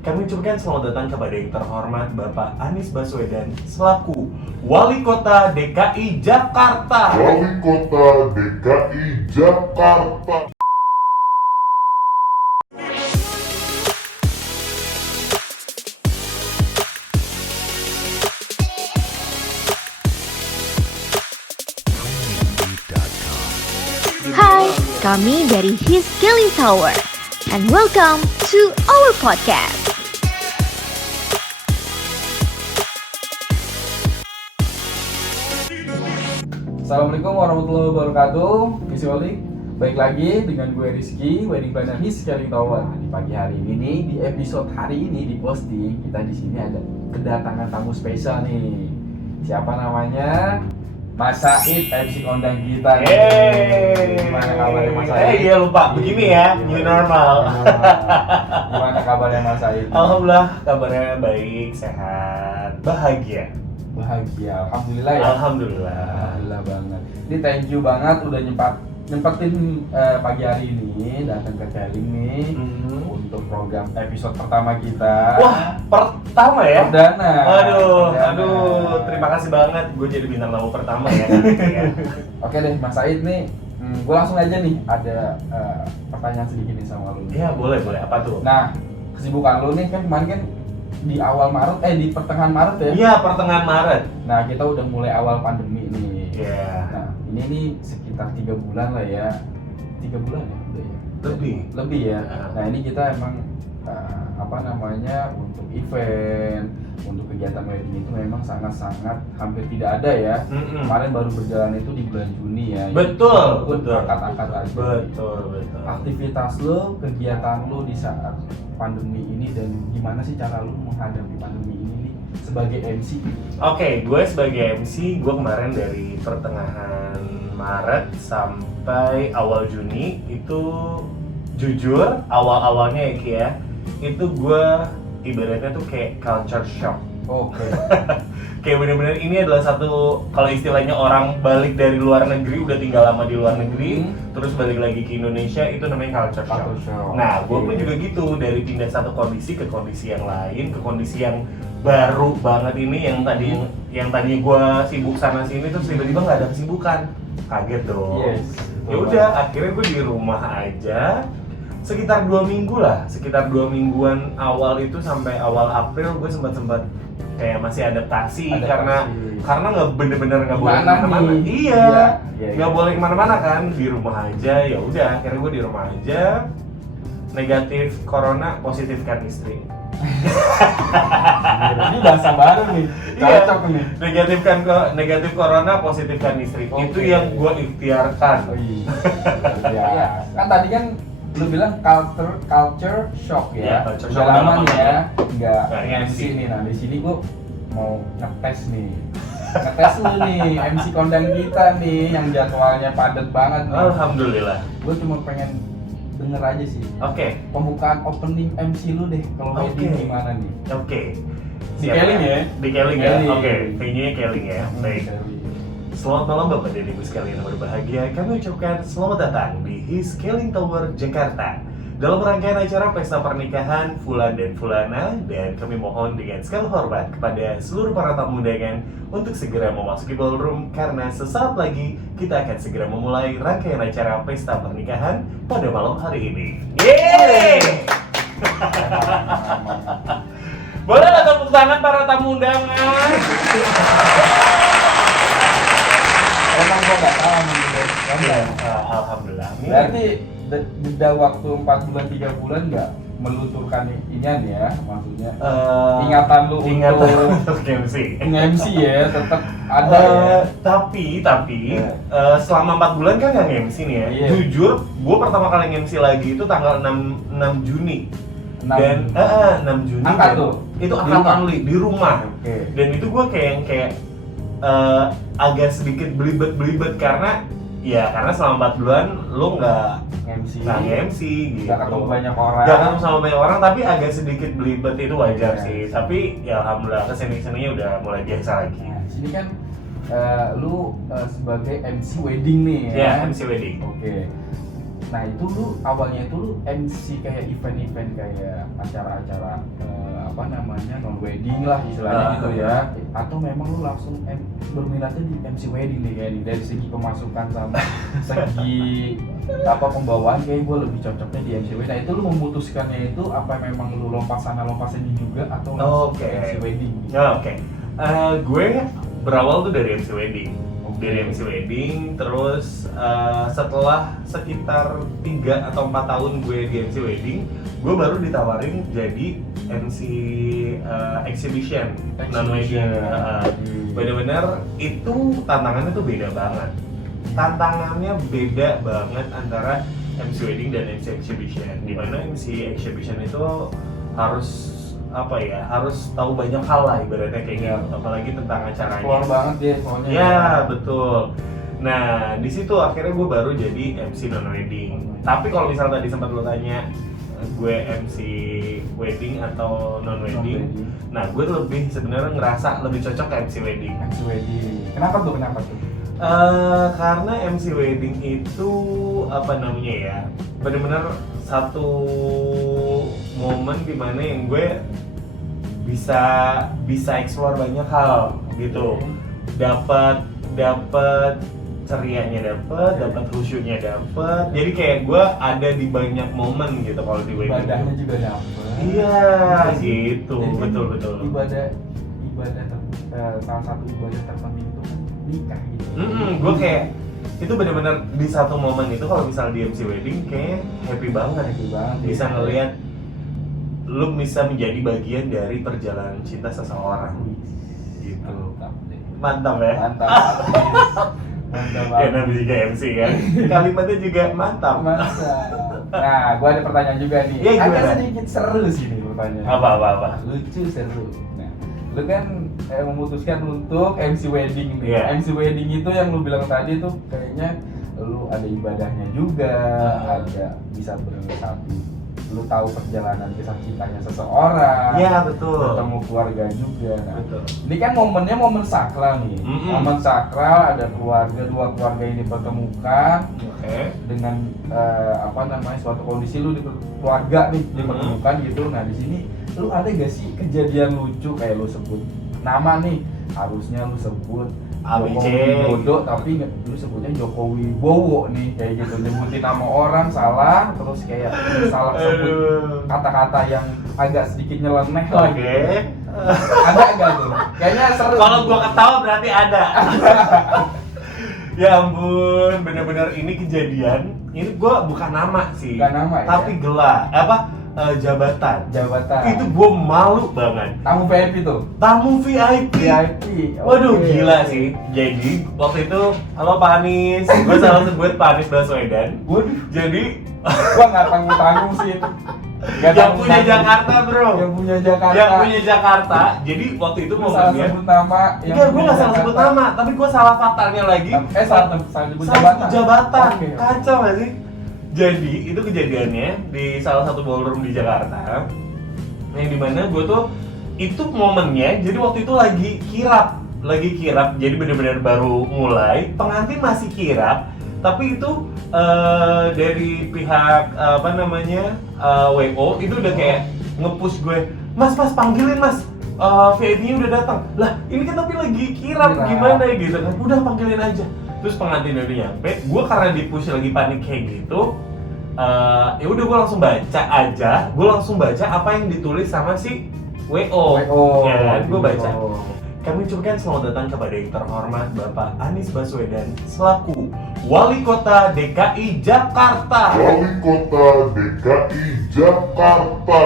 kami ucapkan selamat datang kepada yang terhormat Bapak Anies Baswedan selaku Wali Kota DKI Jakarta. Wali Kota DKI Jakarta. Hai, kami dari His Killing Tower, and welcome to our podcast. Assalamualaikum warahmatullahi wabarakatuh. Visually, baik lagi dengan gue Rizky, wedding planner His Killing Tower. Di pagi hari ini nih, di episode hari ini di posting, kita di sini ada kedatangan tamu spesial nih. Siapa namanya? Mas Said, MC kondang kita. Gimana kabarnya Mas Said? Iya lupa, begini ya, new normal. Gimana kabarnya Mas Said? Alhamdulillah kabarnya baik, sehat, bahagia. Bahagia, alhamdulillah ya. Alhamdulillah. Alhamdulillah banget. Ini thank you banget udah nyempetin pagi hari ini datang ke Keling nih untuk program episode pertama kita. Wah, pertama ya? Perdana. Aduh, terima kasih banget. Gue jadi bintang tamu pertama ya. Oke deh, Mas Said nih, gue langsung aja nih ada pertanyaan sedikit nih sama lu. Iya, boleh. Apa tuh? Nah, kesibukan lu nih kan kemarin kan di awal Maret, di pertengahan Maret ya? Iya, pertengahan Maret. Nah, kita udah mulai awal pandemi nih. Iya. Nah, ini nih sekitar 3 bulan lah ya. 3 bulan ya? Udah ya? Lebih ya. Nah, ini kita emang untuk event, untuk kegiatan wedding itu memang sangat-sangat hampir tidak ada ya. Kemarin baru berjalan itu di bulan Juni ya. Betul. Akad-akad aja. Betul. Aktivitas lo, kegiatan lo di saat pandemi ini dan gimana sih cara lo menghadapi pandemi ini nih sebagai MC? Oke, gue sebagai MC, gue kemarin dari pertengahan Maret sampai awal Juni itu jujur awal-awalnya ya Ki ya, itu gue ibaratnya tuh kayak culture shock. Oke. Kayak bener-bener ini adalah satu, kalau istilahnya orang balik dari luar negeri, udah tinggal lama di luar negeri, terus balik lagi ke Indonesia, itu namanya culture shock. Nah, gue pun juga gitu, dari pindah satu kondisi ke kondisi yang lain, ke kondisi yang baru banget ini, yang tadi gue sibuk sana sini, terus tiba-tiba nggak ada kesibukan, kaget dong. Yes. Ya udah, akhirnya gue di rumah aja. Sekitar 2 mingguan awal itu sampai awal April gue sempat kayak masih adaptasi. karena nggak bener-bener nggak boleh kemana-mana. Iya, nggak boleh kemana-mana kan, di rumah aja. Ya udah, akhirnya gue di rumah aja. Negatif corona, positifkan istri. Ini bahasa baru nih, cocok nih. Negatif corona, positifkan istri. Itu yang gue ikhtiarkan. Oh iya. Kan tadi kan lu bilang culture shock ya. Iya, culture Udah shock lama udah nih ya, nggak nggak MC MC. nih. Nah di sini gua mau ngetes lu nih, MC kondang kita nih yang jadwalnya padat banget nih. Alhamdulillah. Gue cuma pengen denger aja sih. Oke. Pembukaan opening MC lu deh, kalau wedding gimana nih? Oke. Di Siap Keling ya? Di Keling ya? Keling. Oke, venue-nya Keling ya? Baik. Selamat malam Bapak dan Ibu sekalian yang berbahagia. Kami ucapkan selamat datang di His Killing Tower Jakarta dalam rangkaian acara pesta pernikahan Fulan dan Fulana, dan kami mohon dengan segala hormat kepada seluruh para tamu undangan untuk segera memasuki ballroom karena sesaat lagi kita akan segera memulai rangkaian acara pesta pernikahan pada malam hari ini. Yeay! Boleh lah tepuk tangan para tamu undangan. Emang gua nggak salah nih, Alhamdulillah. Berarti jeda waktu 4 bulan 3 bulan nggak meluturkan inian ya, maksudnya ingatan lu untuk MC. nge-MC ya, tetap ada ya. Tapi selama 4 bulan kan nggak nge-MC nih ya. Iya. Jujur, gue pertama kali nge-MC lagi itu tanggal 6 Juni. Dan 6 Juni Angkat dan tuh? itu Di angkatan rumah? di rumah. Oke. Dan itu gue kayak agak sedikit belibet karena selama 4 bulan lo nggak MC gitu. nggak ketemu banyak orang. Gak ketemu sama banyak orang, tapi agak sedikit belibet itu wajar Iya. sih. Tapi ya alhamdulillah kesini-sininya udah mulai biasa lagi. Nah, di sini kan lu sebagai MC wedding nih ya. Ya, MC wedding. Oke. Nah itu lu awalnya itu lu MC kayak event-event kayak acara-acara apa namanya non wedding lah istilahnya gitu ya, atau memang lu langsung berminatnya di MC wedding nih kayak dari segi pemasukan sama segi apa pembawaan kayak gue lebih cocoknya di MC wedding. Nah itu lu memutuskannya itu apa memang lu lompat sana lompat sini juga atau langsung ke MC wedding gitu? Oke. Gue berawal tuh dari MC wedding. Dari MC wedding, terus setelah sekitar 3 atau 4 tahun gue di MC wedding, gue baru ditawarin jadi MC exhibition non wedding. Bener-bener itu tantangannya tuh beda banget. Tantangannya beda banget antara MC wedding dan MC exhibition. Dimana MC exhibition itu harus harus tahu banyak hal lah ibaratnya kayak gitu, apalagi tentang acaranya. Keluar banget dia soalnya. Ya betul. Nah di situ akhirnya gue baru jadi MC non wedding. Tapi kalau misalnya tadi sempat lo tanya gue MC wedding atau non wedding, nah gue lebih sebenarnya ngerasa lebih cocok ke MC wedding. MC wedding. Kenapa tuh? Karena MC wedding itu apa namanya ya, benar-benar satu momen dimana yang gue bisa explore banyak hal gitu. Dapat cerianya dapat khusyuknya dapat. Jadi kayak gue ada di banyak momen gitu kalau di wedding. Ibadahnya juga dapat. Iya, gitu. Jadi, Betul. Ibadah salah satu ibadah terpenting itu kan nikah gitu. Gue kayak itu benar-benar di satu momen itu kalau misalnya di MC wedding kayak happy banget bisa ngelihat lu bisa menjadi bagian dari perjalanan cinta seseorang gitu. Mantap ya? Mantap Ya namanya juga MC kan, kalimatnya juga mantap. Nah, gue ada pertanyaan juga nih. Iya, Agak gimana? sedikit seru sih nih pertanyaan. Apa? Lucu seru. Nah, lu kan memutuskan untuk MC wedding nih. Iya. MC wedding itu yang lu bilang tadi tuh kayaknya lu ada ibadahnya juga, ada bisa bersatu. Lu tahu perjalanan kisah cintanya seseorang. Iya betul. Bertemu keluarga juga. Nah, Betul. ini kan momennya momen sakral nih. Momen sakral, ada dua keluarga ini dipertemukan. Oke. Dengan suatu kondisi lu di keluarga nih dipertemukan gitu. Nah di sini lu ada gak sih kejadian lucu kayak lu sebut nama nih, harusnya lu sebut ABC. Joko Widodo tapi lu sebutnya Joko Wibowo nih kayak gitu, nyebutin nama orang salah terus kayak salah sebut kata-kata yang agak sedikit nyeleneh lah Oke. gitu. Ada gak tuh? Kayaknya seru. Kalau gua ketawa berarti ada. Ya ampun, benar-benar ini kejadian. Ini gua bukan nama sih. Bukan nama ya? Tapi gelar jabatan. Itu gua malu banget. Tamu VIP tuh. Tamu VIP. Waduh, Oke. gila sih. Jadi waktu itu, halo Pak Anies. Gua salah sebut Pak Anies Baswedan. Waduh, Jadi gua nggak tanggung sih itu. Nggak yang punya tanggung-tanggung. Jakarta, bro. Yang punya Jakarta. Yang punya Jakarta. Jadi waktu itu Lu salah momennya. sebut nama. Enggak, gue nggak salah sebut nama, tapi gue salah fatalnya lagi. Salah sebut jabatan. Oke. Kacau nggak sih? Jadi itu kejadiannya di salah satu ballroom di Jakarta. Yang dimana gue tuh itu momennya. Jadi waktu itu lagi kirap. Jadi benar-benar baru mulai. Pengantin masih kirap. Tapi itu dari pihak WO itu udah kayak nge-push gue, Mas panggilin Mas, VIP-nya udah datang. Lah ini kan tapi lagi kirap gimana ya gitu kan, udah panggilin aja. Terus pengantin udah nyampe, gue karena di-push lagi panik kayak gitu, ya udah gue langsung baca aja, apa yang ditulis sama si WO. Ya kan, gue baca. Kami ucapkan selamat datang kepada yang terhormat Bapak Anies Baswedan selaku Wali Kota DKI Jakarta. Wali Kota DKI Jakarta.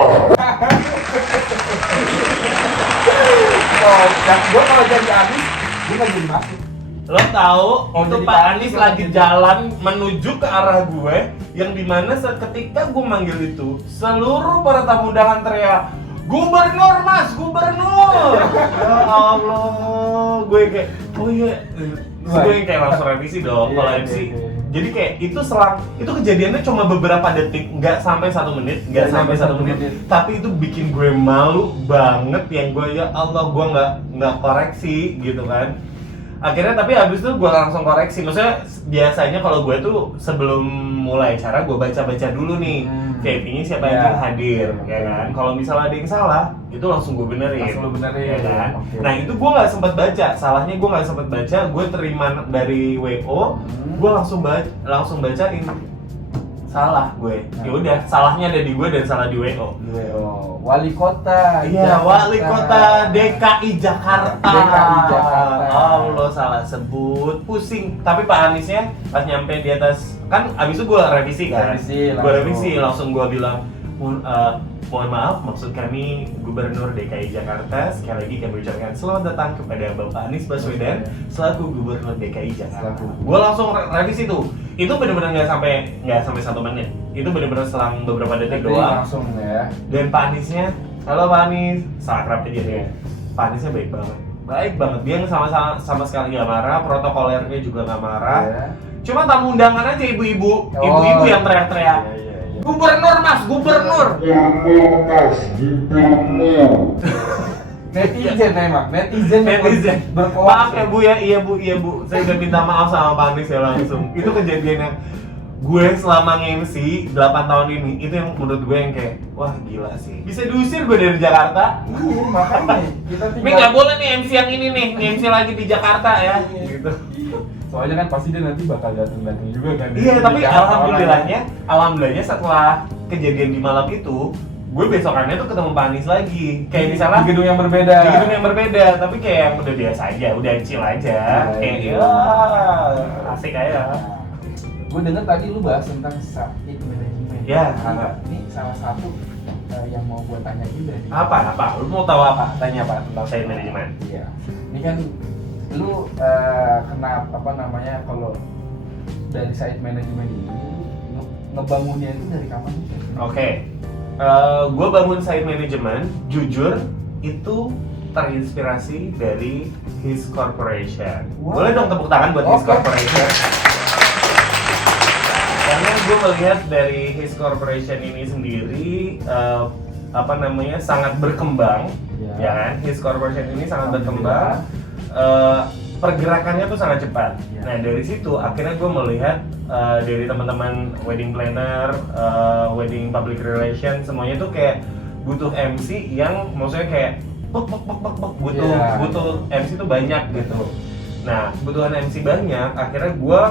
Gue kalau jadi Anies, gue nggak jadi masuk. Lo tahu itu jadi Pak Pak Anies Anies lagi lagi jalan menuju ke arah gue, yang dimana seketika gue manggil itu, seluruh para tamu undangan teriak, Gubernur Mas, Gubernur! Ya Allah, gue kayak, oh iya, gue yang kayak langsung revisi dong kalau MC. Jadi kayak itu kejadiannya cuma beberapa detik, nggak sampai 1 menit, tapi itu bikin gue malu banget, yang gue ya Allah gue nggak koreksi gitu kan. akhirnya tapi abis itu gue langsung koreksi. Maksudnya biasanya kalau gue tuh sebelum mulai acara gue baca-baca dulu nih VIP-nya siapa Iya. yang hadir, Oke. ya kan. Kalau misalnya ada yang salah, itu langsung gue benerin. Langsung lu benerin. Ya kan. Oke. Nah itu gue nggak sempet baca. Salahnya gue nggak sempet baca. Gue terima dari WO, gue langsung bacain. Salah gue. Ya udah, salahnya ada di gue dan salah di WO. Wali kota. Iya, Jakarta. wali kota DKI Jakarta. DKI Jakarta. Allah salah sebut, pusing. Tapi Pak Aniesnya pas nyampe di atas, kan abis itu gue revisi kan. Revisi, Gue revisi langsung gue bilang, mohon maaf, maksud kami Gubernur DKI Jakarta. Sekali lagi kami ucapkan selamat datang kepada Bapak Anies Baswedan selaku Gubernur DKI Jakarta. Gue langsung revisi tuh. Itu benar-benar nggak sampai 1 menit. Itu benar-benar selang beberapa detik Jadi doang. langsung ya. Dan Pak Aniesnya, halo Pak Anies, sakrap aja dia. Pak Aniesnya baik banget. Dia sama sekali nggak marah, protokolernya juga nggak marah. Ya. Cuma tamu undangan aja ibu-ibu yang teriak-teriak. Iya. Gubernur mas, gubernur. Netizen emang, netizen berkoar. Maaf ya bu ya, iya bu. Saya udah minta maaf sama Pak Anies ya langsung. Itu kejadian yang gue selama nge-MC 8 tahun ini, itu yang menurut gue yang kayak, wah gila sih. Bisa diusir gue dari Jakarta. Iya, makanya kita Ini nggak boleh nih MC yang ini nih, MC lagi di Jakarta ya. Gitu. Soalnya kan pasti dia nanti bakal datang juga kan. Iya, tapi Di Jakarta alhamdulillahnya setelah kejadian di malam itu, gue besokannya tuh ketemu Pak Anies lagi. Kayak misalnya di gedung yang berbeda. di gedung yang berbeda, tapi kayak yang udah biasa aja, udah chill aja. Kayak ya asik aja. Gue denger tadi lu bahas tentang site management. Ya. Ini salah satu yang mau gue tanya juga nih. Apa? Lu mau tahu apa? Tanya apa tentang site management? Iya. Ini kan lu kenapa kalau dari site management ini ngebangunnya itu dari kapan sih? Oke. Gue bangun site management, jujur itu terinspirasi dari His Corporation. Wow. Boleh dong tepuk tangan buat His Oke. Corporation. Karena gue melihat dari His Corporation ini sendiri sangat berkembang, ya kan? His Corporation ini sangat berkembang. Pergerakannya tuh sangat cepat. Ya. Nah dari situ akhirnya gue melihat dari teman-teman wedding planner, wedding public relation, semuanya tuh kayak butuh MC yang maksudnya kayak butuh MC tuh banyak gitu. Nah kebutuhan MC banyak, akhirnya gue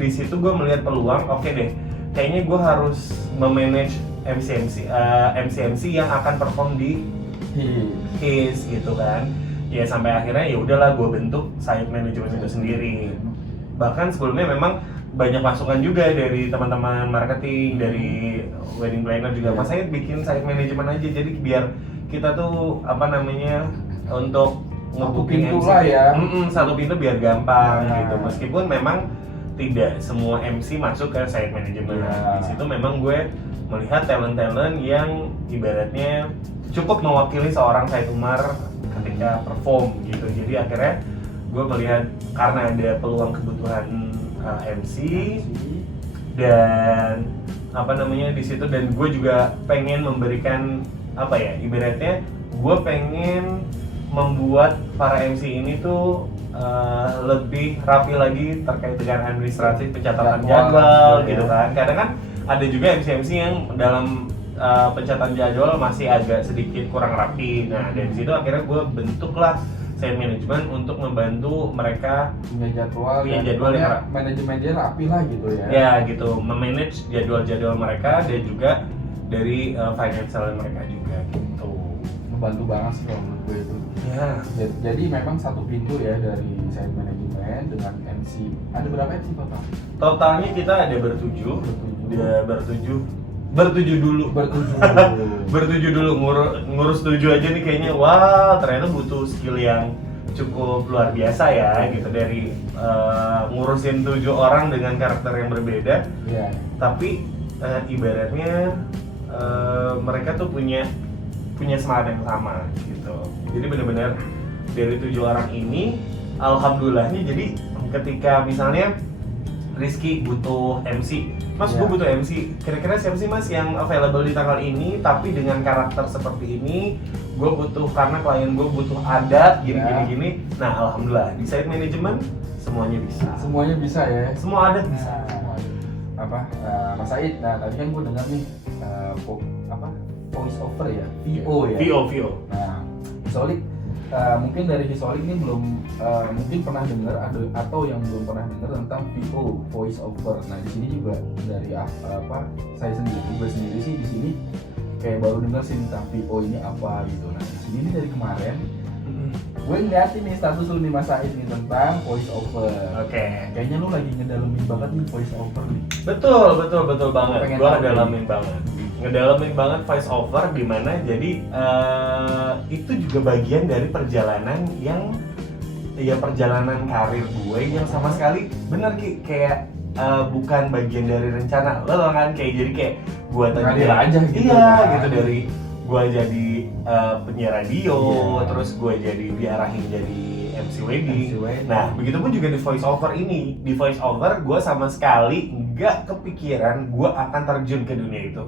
di situ gue melihat peluang. Oke deh, kayaknya gue harus memanage MC yang akan perform di His gitu kan. Ya sampai akhirnya ya udahlah gue bentuk site management itu sendiri. Bahkan sebelumnya memang banyak masukan juga dari teman-teman marketing, dari wedding planner juga. Mas saya bikin site management aja, jadi biar kita tuh untuk nge-booking pintu MC lah ya. Satu pintu biar gampang Nah. gitu. Meskipun memang tidak semua MC masuk ke site management. Ya. Di situ memang gue melihat talent-talent yang ibaratnya cukup mewakili seorang Said Umar ketika perform gitu. Jadi akhirnya gue melihat karena ada peluang kebutuhan MC dan di situ, dan gue juga pengen memberikan ibaratnya gue pengen membuat para MC ini tuh lebih rapi lagi terkait dengan administrasi pencatatan jadwal gitu kan. Kadang kan ada juga MC yang dalam pencatatan jadwal masih agak sedikit kurang rapi. Nah dari situ akhirnya gue bentuklah site management untuk membantu mereka punya jadwal yang manajemen dia rapi lah gitu ya. Ya gitu, memanage jadwal-jadwal mereka dan juga dari financial mereka juga gitu. Membantu banget sih kalau menurut gue itu. Ya. Jadi memang satu pintu ya dari site management dengan MC. Ada berapa MC total? Totalnya kita ada bertujuh dulu. Bertujuh dulu ngurus 7 aja nih kayaknya. Wah, ternyata butuh skill yang cukup luar biasa ya gitu, dari ngurusin 7 orang dengan karakter yang berbeda. Iya. Tapi ibaratnya mereka tuh punya semangat yang sama gitu. Jadi benar-benar dari 7 orang ini alhamdulillahnya, jadi ketika misalnya Rizky butuh MC, Mas Iya. gue butuh MC, kira-kira siapa sih Mas yang available di tanggal ini tapi dengan karakter seperti ini, gue butuh karena klien gue butuh adat Iya. gini. Nah alhamdulillah di side management semuanya bisa, Semuanya bisa ya. semua adat bisa. Mas Said, nah tadi kan gue dengar nih voice over ya, VO ya. VO. Nah, Hisolik, mungkin dari Hisolik ini belum mungkin pernah dengar atau yang belum pernah dengar tentang VO, voice over. Nah, di sini juga dari saya sendiri, gue sendiri sih di sini kayak baru dengar sih tentang VO ini apa gitu. Nah, di sini nih dari kemarin gue ngeliatin nih status lu nih Mas Said nih tentang voice over. Oke. Kayaknya lu lagi ngedalamin banget nih voice over nih. Betul banget. Pengen Gue tahu ngedalamin banget voice over di mana jadi itu juga bagian dari perjalanan yang ya perjalanan karir gue yang sama sekali bener Ki kayak bukan bagian dari rencana lo kan kayak jadi kayak gue tadi Ngalir aja gitu iya kan. gitu dari gue jadi penyiar radio Iya. terus gue jadi diarahin jadi MC wedding. MC wedding. Nah, begitupun juga di voice over ini. Di voice over gue sama sekali nggak kepikiran gue akan terjun ke dunia itu.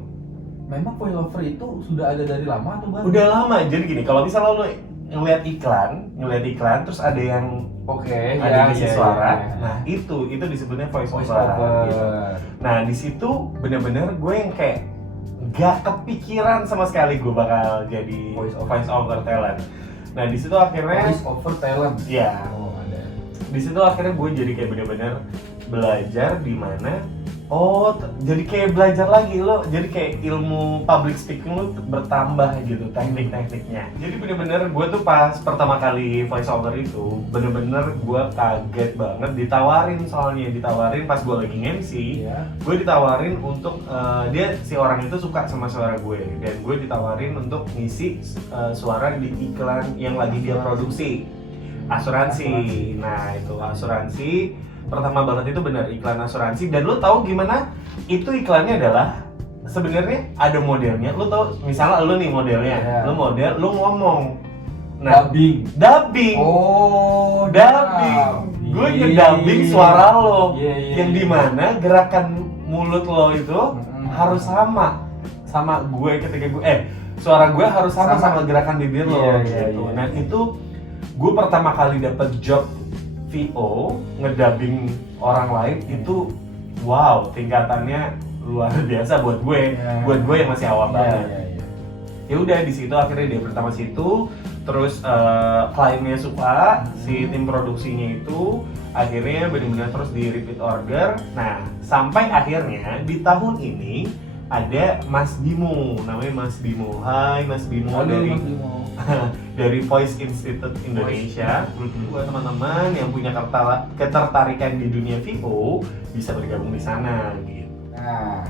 Memang voice over itu sudah ada dari lama atau baru? Udah lama. Jadi gini, kalau misalnya lo ngeliat iklan terus ada yang Oke, ada ngisi suara. iya. Nah, itu disebutnya voice Voice over. over. Gitu. Nah, di situ bener-bener gue yang kayak nggak kepikiran sama sekali gue bakal jadi Voice voice over. over talent. Nah, di situ akhirnya Voice over talent. ya Oh, ada. di situ akhirnya gue jadi kayak bener-bener belajar di mana jadi kayak belajar lagi lo jadi kayak ilmu public speaking lo bertambah gitu teknik-tekniknya. Jadi bener-bener gue tuh pas pertama kali voice over itu bener-bener gue kaget banget ditawarin pas gue lagi MC. Iya. Gue ditawarin untuk si orang itu suka sama suara gue dan gue ditawarin untuk ngisi suara di iklan yang lagi dia produksi asuransi. Nah itu asuransi pertama banget itu benar iklan asuransi dan lo tahu gimana itu iklannya adalah sebenarnya ada modelnya. Lo tahu misalnya lo nih modelnya, Yeah. lo model lo ngomong. Dubbing. Oh, Dubbing. Gue ngedubbing suara lo Iya. yang dimana gerakan mulut lo itu Mm-mm. harus sama gue ketika gue suara gue harus sama gerakan bibir lo Iya, gitu. iya. Nah itu gue pertama kali dapet job VO ngedubbing orang lain itu wow tingkatannya luar biasa buat gue Iya. buat gue yang masih awam banget. Iya. Ya udah di situ akhirnya dia pertama situ terus kliennya suka si tim produksinya itu akhirnya benar-benar terus di repeat order. Nah sampai akhirnya di tahun ini ada Mas Bimo, namanya Mas Bimo. Hai Mas Bimo. Halo, dari Mas Bimo. dari Voice Institute Indonesia. Buat teman-teman yang punya ketertarikan di dunia VO bisa bergabung di sana gitu. Nah,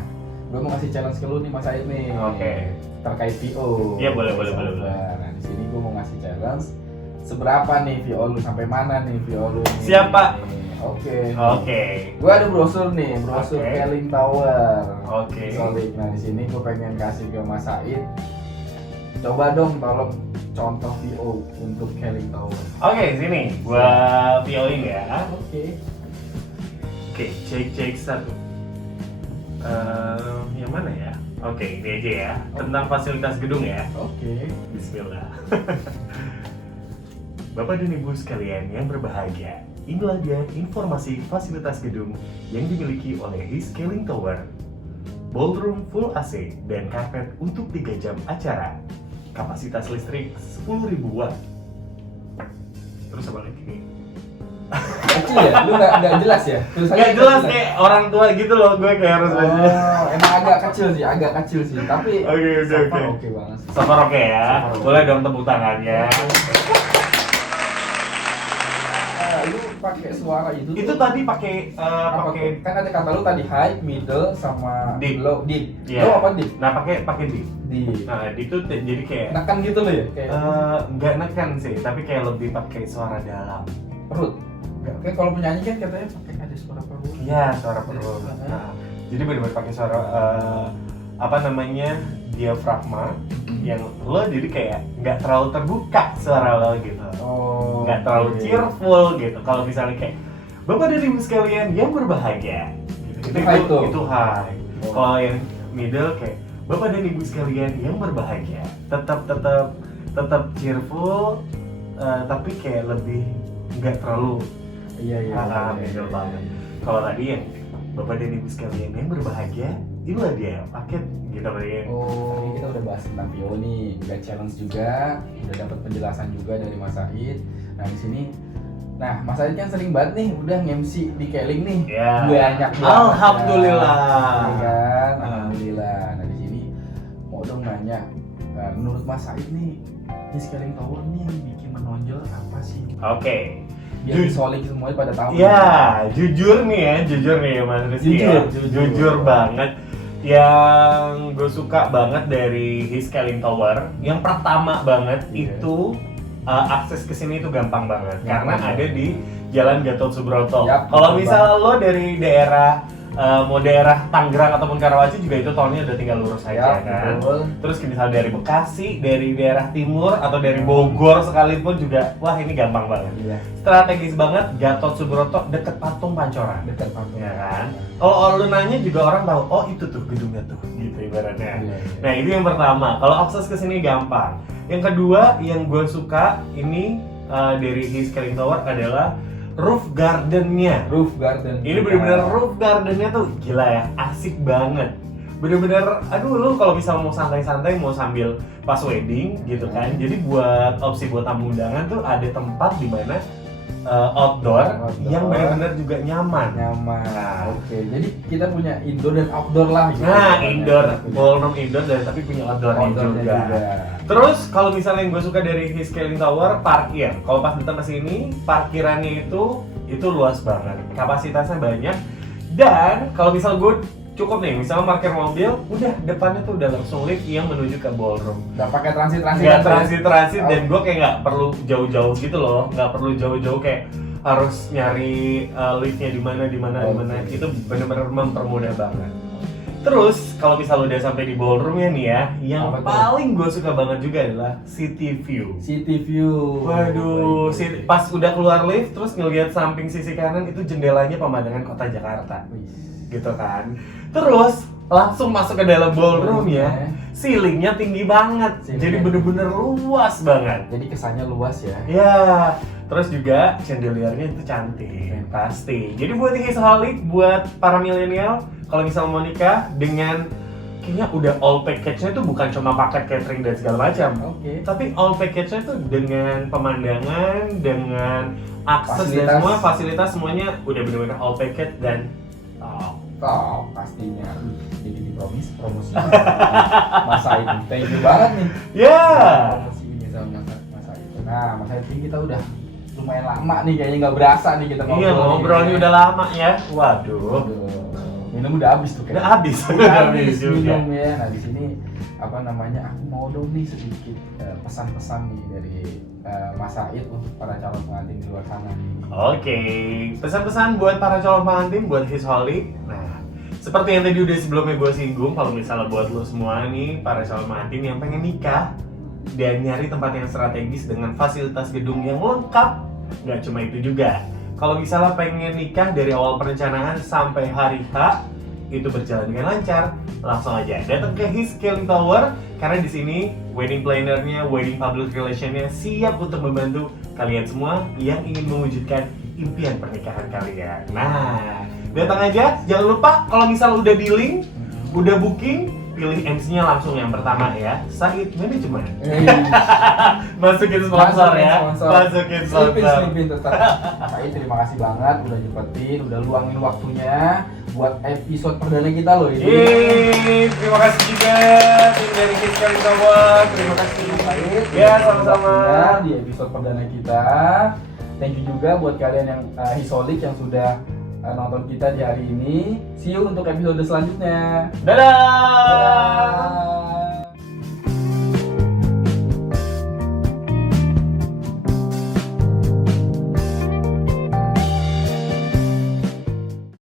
gue mau ngasih challenge ke lu nih Mas Said nih. Oke. Terkait VO. Iya, boleh. Nah, di sini gue mau ngasih challenge. Seberapa nih VO lu, sampai mana nih VO lu nih? Siap, Pak. Oke. Gue ada brosur nih, brosur Oke. Keling Tower. Oke. Solid. Nah, di sini gue pengen kasih ke Mas Said. Coba dong tolong contoh VO untuk Keling Tower. Oke, sini gua VO-in ya. Oke. Oke, cek satu. Yang mana ya? Oke, ini aja ya. Tentang fasilitas gedung ya. Oke. Bismillah. Bapak dan Ibu sekalian yang berbahagia, inilah dia informasi fasilitas gedung yang dimiliki oleh His Keling Tower. Ballroom full AC dan karpet untuk 3 jam acara. Kapasitas listrik 10.000 watt. Terus apa lagi nih? Kecil ya? Lu nggak jelas ya? Tulisannya Gak jelas kecil. kayak orang tua gitu loh, gue kayak harus baca. Oh, emang agak kecil sih, tapi Oke. oke banget. Safar oke ya, Safar oke. boleh dong tepuk tangannya. Lu pakai suara itu Itu tuh tadi pakai apa pakai tuh? Kan ada kata lu tadi high, middle, sama Deep. low, deep. Iya. Low apa deep? Nah pakai deep. Deep. Nah itu jadi kayak Nekan gitu lo ya? Kayak nggak neken sih, tapi kayak lebih pakai suara dalam. perut. Kayak kalau penyanyi kan katanya pakai ada suara perut. Iya suara perut. Nah, jadi benar-benar pakai suara apa namanya diafragma yang lo jadi kayak nggak terlalu terbuka suara lo gitu. Oh. Nggak terlalu oke. cheerful gitu. Kalau misalnya kayak Bapak dan Ibu sekalian yang berbahagia. Itu high tuh. Itu high. Oh. Kalau yang middle kayak Bapak dan Ibu sekalian yang berbahagia. Tetap cheerful, tapi kayak lebih nggak terlalu Iya. middle banget. Kalau tadi yang Bapak dan Ibu sekalian yang berbahagia, inilah dia paket kita berikan. Tadi kita udah bahas tentang PO nih, udah challenge juga, udah dapat penjelasan juga dari Mas Said. Nah di sini, Mas Said kan sering banget nih, udah nge-MC di Keling nih, Ya. banyak banget. Alhamdulillah. Iya kan, alhamdulillah. Nah di sini mau dong nanya, menurut Mas Said nih, di Keling Tower nih yang bikin menonjol apa sih? Oke. Biar disoling semuanya pada tahu. Ya, jujur nih ya Mas Rizky. Jujur banget. Yang gue suka banget dari His Keling Tower, yang pertama banget itu akses ke sini itu gampang banget karena ada di Jalan Gatot Subroto. Kalau misal lo dari daerah mau daerah Tangerang ataupun Karawaci juga itu tolnya udah tinggal lurus aja kan. Betul. Terus misal dari Bekasi, dari daerah timur atau dari Bogor sekalipun juga, wah ini gampang banget. Iya. Strategis banget, Gatot Subroto deket patung Pancoran. Dekat patung. Ya kan? Kalau lu nanya juga orang tahu, oh itu tuh gedungnya tuh, gitu ibaratnya. Iya. Nah itu yang pertama, kalau akses ke sini gampang. Yang kedua yang gue suka ini dari His Keling Tower adalah roof gardennya. Roof garden. Ini bener-bener roof gardennya tuh gila ya, asik banget. Bener-bener, aduh lu kalau misal mau santai-santai mau sambil pas wedding gitu kan. Jadi buat opsi buat tamu undangan tuh ada tempat di mana outdoor yang benar-benar juga nyaman. Nyaman. Oke, jadi kita punya indoor dan outdoor lah. Gitu. Nah, indoor, ballroom indoor dan tapi punya outdoornya juga. Terus kalau misalnya yang gue suka dari His Keling Tower, parkir. Kalau pas datang ke sini, parkirannya itu luas banget. Kapasitasnya banyak. Dan kalau misal gue cukup nih, misalnya parkir mobil, udah depannya tuh udah langsung lift yang menuju ke ballroom. Nggak pakai transit. Nggak transit dan gue kayak nggak perlu jauh-jauh gitu loh, nggak perlu jauh-jauh kayak harus nyari liftnya di mana. Itu benar-benar mempermudah banget. Terus kalau misal udah sampai di ballroomnya nih ya, yang paling gue suka banget juga adalah city view. City view. Waduh, pas udah keluar lift terus ngelihat samping sisi kanan itu jendelanya pemandangan kota Jakarta. Gitu kan. Terus langsung masuk ke dalam ballroom ya. Ceilingnya tinggi banget. Jadi bener-bener luas banget. Jadi kesannya luas ya. Ya, terus juga chandeliernya itu cantik, pasti. Jadi buat Hisholic, buat para milenial, kalau misal mau nikah dengan kayaknya udah all package-nya itu bukan cuma paket catering dan segala macam. Oke. Tapi all package-nya itu dengan pemandangan, dengan akses dan semua fasilitas semuanya udah bener-bener all package dan top pastinya. Jadi promosi Mas Said. Thank you banget nih. Ya. Promosi ini sama Mas Said. Nah, Mas Said ini kita udah lumayan lama nih, kayaknya nggak berasa nih kita ngobrol. Iya, ngobrolnya udah lama ya. Waduh. Minum udah habis tuh Udah habis. juga. Minum ya. Nah, di sini aku mau dong nih sedikit pesan-pesan nih dari Mas Said untuk para calon pengantin di luar sana nih. Oke, pesan-pesan buat para calon pengantin, buat Hisholic. Nah, seperti yang tadi udah sebelumnya gue singgung, kalau misalnya buat lo semua nih, para calon pengantin yang pengen nikah dan nyari tempat yang strategis dengan fasilitas gedung yang lengkap, nggak cuma itu juga. Kalau misalnya pengen nikah dari awal perencanaan sampai hari H itu berjalan dengan lancar, langsung aja datang ke His Keling Tower karena di sini wedding planner-nya, wedding public relation-nya siap untuk membantu kalian semua yang ingin mewujudkan impian pernikahan kalian. Nah, datang aja, jangan lupa kalau misalnya udah di link, udah booking, pilih MC-nya langsung yang pertama ya, Said Management. Masukin sponsor ya. Masukin sponsor. Tetap. Said terima kasih banget udah nyempetin, udah luangin waktunya buat episode perdana kita loh ini. Terima kasih juga tim dari His Keling Tower. Terima kasih Said. Ya, sama-sama di episode perdana kita. Thank you juga buat kalian yang Hisholic yang sudah nonton kita di hari ini. See you untuk episode selanjutnya. Dadah.